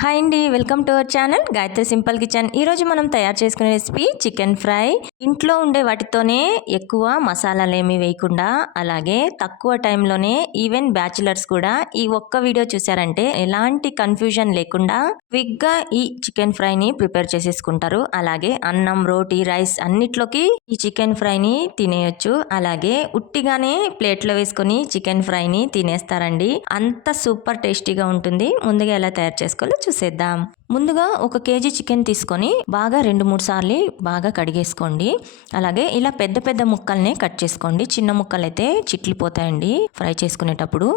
Hi అండి welcome to our channel Gayatri simple kitchen. ఈరోజు మనం తయారు చేసుకునే రెసిపీ చికెన్ ఫ్రై. ఇంట్లో ఉండే వాటితోనే ఎక్కువ మసాలాలు ఏమి వేయకుండా అలాగే తక్కువ టైంలోనే ఈవెన్ బ్యాచులర్స్ కూడా ఈ ఒక్క వీడియో చూసారంటే ఎలాంటి కన్ఫ్యూజన్ లేకుండా క్విక్గా ఈ చికెన్ ఫ్రైని ప్రిపేర్ చేసేసుకుంటారు. అలాగే అన్నం రోటీ రైస్ అన్నిట్లోకి ఈ చికెన్ ఫ్రైని తినేయొచ్చు. అలాగే ఉట్టిగానే ప్లేట్లో వేసుకొని చికెన్ ఫ్రైని తినేస్తారండి. అంత సూపర్ టేస్టీగా ఉంటుంది. ముందుగా ఎలా తయారు చేసుకోవాలో చూసేద్దాం. ముందుగా ఒక కేజీ చికెన్ తీసుకొని బాగా రెండు మూడు సార్లు బాగా కడిగేసుకోండి. అలాగే ఇలా పెద్ద పెద్ద ముక్కల్ని కట్ చేసుకోండి. చిన్న ముక్కలు అయితే చిట్లిపోతాయండి ఫ్రై చేసుకునేటప్పుడు.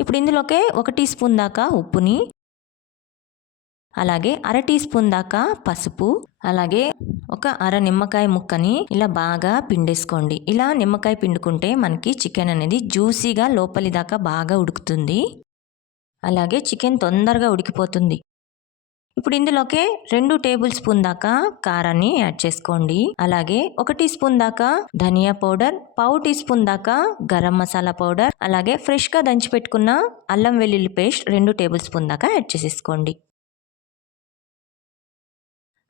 ఇప్పుడు ఇందులోకే ఒక టీ స్పూన్ దాకా ఉప్పుని అలాగే అర టీ స్పూన్ దాకా పసుపు అలాగే ఒక అర నిమ్మకాయ ముక్కని ఇలా బాగా పిండేసుకోండి. ఇలా నిమ్మకాయ పిండుకుంటే మనకి చికెన్ అనేది జ్యూసీగా లోపలి దాకా బాగా ఉడుకుతుంది. అలాగే చికెన్ తొందరగా ఉడికిపోతుంది. ఇప్పుడు ఇందులోకే రెండు టేబుల్ స్పూన్ దాకా కారాన్ని యాడ్ చేసుకోండి. అలాగే ఒక టీ స్పూన్ దాకా ధనియా పౌడర్ పావు టీ స్పూన్ దాకా గరం మసాలా పౌడర్ అలాగే ఫ్రెష్గా దంచి పెట్టుకున్న అల్లం వెల్లుల్లి పేస్ట్ రెండు టేబుల్ స్పూన్ దాకా యాడ్ చేసేసుకోండి.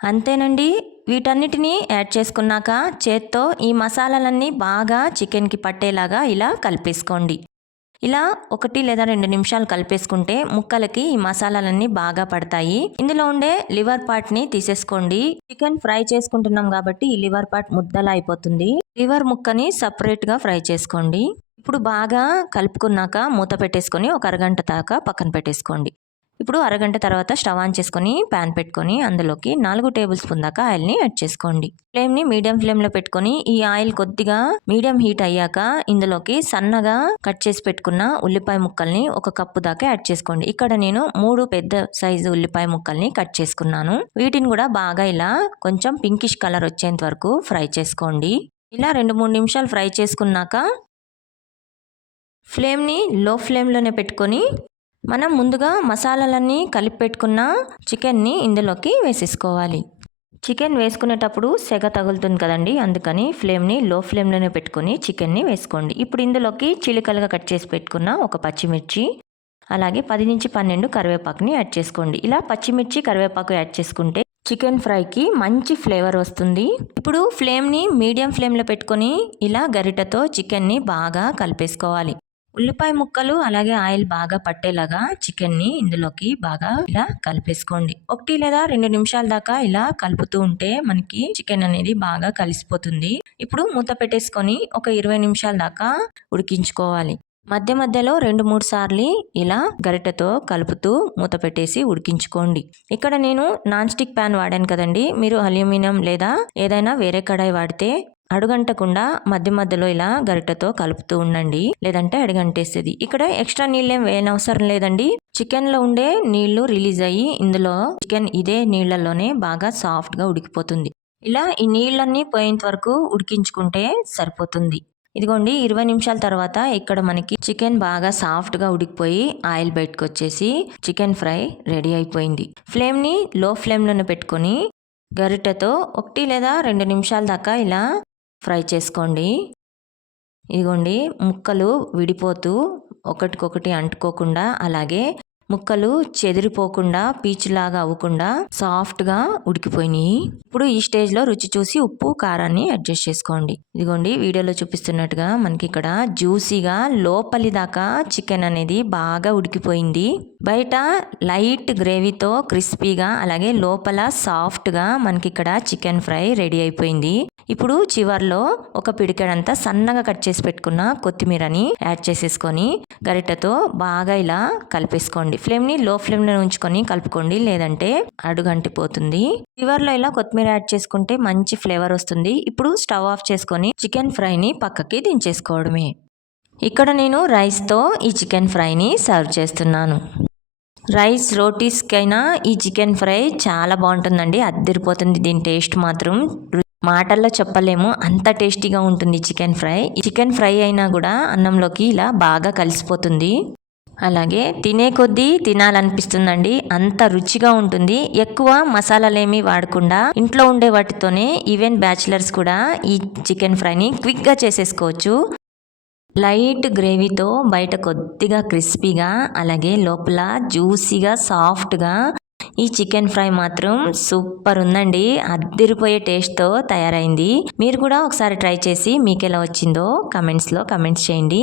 అంతేనండి. వీటన్నిటిని యాడ్ చేసుకున్నాక చేత్తో ఈ మసాలాలన్నీ బాగా చికెన్కి పట్టేలాగా ఇలా కలిపేసుకోండి. ఇలా ఒకటి లేదా రెండు నిమిషాలు కలిపేసుకుంటే ముక్కలకి ఈ మసాలాలన్నీ బాగా పడతాయి. ఇందులో ఉండే లివర్ పార్ట్ని తీసేసుకోండి. చికెన్ ఫ్రై చేసుకుంటున్నాం కాబట్టి ఈ లివర్ పార్ట్ ముద్దలా అయిపోతుంది. లివర్ ముక్కని సపరేట్గా ఫ్రై చేసుకోండి. ఇప్పుడు బాగా కలుపుకున్నాక మూత పెట్టేసుకొని ఒక అరగంట దాకా పక్కన పెట్టేసుకోండి. ఇప్పుడు అరగంట తర్వాత స్టవ్ ఆన్ చేసుకొని ప్యాన్ పెట్టుకొని అందులోకి నాలుగు టేబుల్ స్పూన్ దాకా ఆయిల్ని యాడ్ చేసుకోండి. ఫ్లేమ్ని మీడియం ఫ్లేమ్లో పెట్టుకొని ఈ ఆయిల్ కొద్దిగా మీడియం హీట్ అయ్యాక ఇందులోకి సన్నగా కట్ చేసి పెట్టుకున్న ఉల్లిపాయ ముక్కల్ని ఒక కప్పు దాకా యాడ్ చేసుకోండి. ఇక్కడ నేను మూడు పెద్ద సైజు ఉల్లిపాయ ముక్కల్ని కట్ చేసుకున్నాను. వీటిని కూడా బాగా ఇలా కొంచెం పింకిష్ కలర్ వచ్చేంత వరకు ఫ్రై చేసుకోండి. ఇలా రెండు మూడు నిమిషాలు ఫ్రై చేసుకున్నాక ఫ్లేమ్ని లో ఫ్లేమ్లోనే పెట్టుకొని మనం ముందుగా మసాలాలన్నీ కలిపి పెట్టుకున్న చికెన్ని ఇందులోకి వేసేసుకోవాలి. చికెన్ వేసుకునేటప్పుడు సెగ తగులుతుంది కదండి అందుకని ఫ్లేమ్ని లో ఫ్లేమ్లోనే పెట్టుకొని చికెన్ని వేసుకోండి. ఇప్పుడు ఇందులోకి చిలికలుగా కట్ చేసి పెట్టుకున్న ఒక పచ్చిమిర్చి అలాగే పది నుంచి పన్నెండు కరివేపాకుని యాడ్ చేసుకోండి. ఇలా పచ్చిమిర్చి కరివేపాకు యాడ్ చేసుకుంటే చికెన్ ఫ్రైకి మంచి ఫ్లేవర్ వస్తుంది. ఇప్పుడు ఫ్లేమ్ని మీడియం ఫ్లేమ్లో పెట్టుకొని ఇలా గరిటతో చికెన్ని బాగా కలిపేసుకోవాలి. ఉల్లిపాయ ముక్కలు అలాగే ఆయిల్ బాగా పట్టేలాగా చికెన్ని ఇందులోకి బాగా ఇలా కలిపేసుకోండి. ఒకటి లేదా రెండు నిమిషాల దాకా ఇలా కలుపుతూ ఉంటే మనకి చికెన్ అనేది బాగా కలిసిపోతుంది. ఇప్పుడు మూత పెట్టేసుకొని ఒక ఇరవై నిమిషాల దాకా ఉడికించుకోవాలి. మధ్య మధ్యలో రెండు మూడు సార్లు ఇలా గరిటెతో కలుపుతూ మూత పెట్టేసి ఉడికించుకోండి. ఇక్కడ నేను నాన్ స్టిక్ ప్యాన్ వాడాను కదండి. మీరు అల్యూమినియం లేదా ఏదైనా వేరే కడాయి వాడితే అడుగంటకుండా మధ్య మధ్యలో ఇలా గరిటతో కలుపుతూ ఉండండి లేదంటే అడుగంటేస్తుంది ఇక్కడ ఎక్స్ట్రా నీళ్ళేం వేయనవసరం లేదండి. చికెన్లో ఉండే నీళ్ళు రిలీజ్ అయ్యి ఇందులో చికెన్ ఇదే నీళ్ళలోనే బాగా సాఫ్ట్గా ఉడికిపోతుంది. ఇలా ఈ నీళ్ళన్నీ పోయేంత వరకు ఉడికించుకుంటే సరిపోతుంది. ఇదిగోండి ఇరవై నిమిషాల తర్వాత ఇక్కడ మనకి చికెన్ బాగా సాఫ్ట్గా ఉడికిపోయి ఆయిల్ బయటకు వచ్చేసి చికెన్ ఫ్రై రెడీ అయిపోయింది. ఫ్లేమ్ని లో ఫ్లేమ్లోనే పెట్టుకొని గరిటెతో ఒకటి లేదా రెండు నిమిషాల దాకా ఇలా ఫ్రై చేసుకోండి. ఇదిగోండి ముక్కలు విడిపోతూ ఒకటికొకటి అంటుకోకుండా అలాగే ముక్కలు చెదిరిపోకుండా పీచులాగా అవ్వకుండా సాఫ్ట్గా ఉడికిపోయినాయి. ఇప్పుడు ఈ స్టేజ్లో రుచి చూసి ఉప్పు కారాన్ని అడ్జస్ట్ చేసుకోండి. ఇదిగోండి వీడియోలో చూపిస్తున్నట్టుగా మనకి ఇక్కడ జ్యూసీగా లోపలి దాకా చికెన్ అనేది బాగా ఉడికిపోయింది. బయట లైట్ గ్రేవీతో క్రిస్పీగా అలాగే లోపల సాఫ్ట్గా మనకి ఇక్కడ చికెన్ ఫ్రై రెడీ అయిపోయింది. ఇప్పుడు చివర్లో ఒక పిడికెడంతా సన్నగా కట్ చేసి పెట్టుకున్న కొత్తిమీరని యాడ్ చేసేసుకొని గరిటెతో బాగా ఇలా కలిపేసుకోండి. ఫ్లేమ్ని లో ఫ్లేమ్లో ఉంచుకొని కలుపుకోండి. లేదంటే అడుగంటిపోతుంది. చివర్లో ఇలా కొత్తిమీర యాడ్ చేసుకుంటే మంచి ఫ్లేవర్ వస్తుంది. ఇప్పుడు స్టవ్ ఆఫ్ చేసుకొని చికెన్ ఫ్రైని పక్కకి దించేసుకోవడమే. ఇక్కడ నేను రైస్తో ఈ చికెన్ ఫ్రైని సర్వ్ చేస్తున్నాను. రైస్ రోటీస్కైనా ఈ చికెన్ ఫ్రై చాలా బాగుంటుందండి. అద్దరిపోతుంది. దీని టేస్ట్ మాత్రం మాటల్లో చెప్పలేము. అంత టేస్టీగా ఉంటుంది చికెన్ ఫ్రై. చికెన్ ఫ్రై అయినా కూడా అన్నంలోకి ఇలా బాగా కలిసిపోతుంది. అలాగే తినే కొద్దీ తినాలనిపిస్తుందండి. అంత రుచిగా ఉంటుంది. ఎక్కువ మసాలాలేమీ వాడకుండా ఇంట్లో ఉండే వాటితోనే ఈవెన్ బ్యాచిలర్స్ కూడా ఈ చికెన్ ఫ్రైని క్విక్గా చేసేసుకోవచ్చు. లైట్ గ్రేవీతో బయట కొద్దిగా క్రిస్పీగా అలాగే లోపల జ్యూసీగా సాఫ్ట్గా ఈ చికెన్ ఫ్రై మాత్రం సూపర్ ఉందండి. అద్దరిపోయే టేస్ట్తో తయారైంది. మీరు కూడా ఒకసారి ట్రై చేసి మీకు ఎలా వచ్చిందో కమెంట్స్లో కమెంట్స్ చేయండి.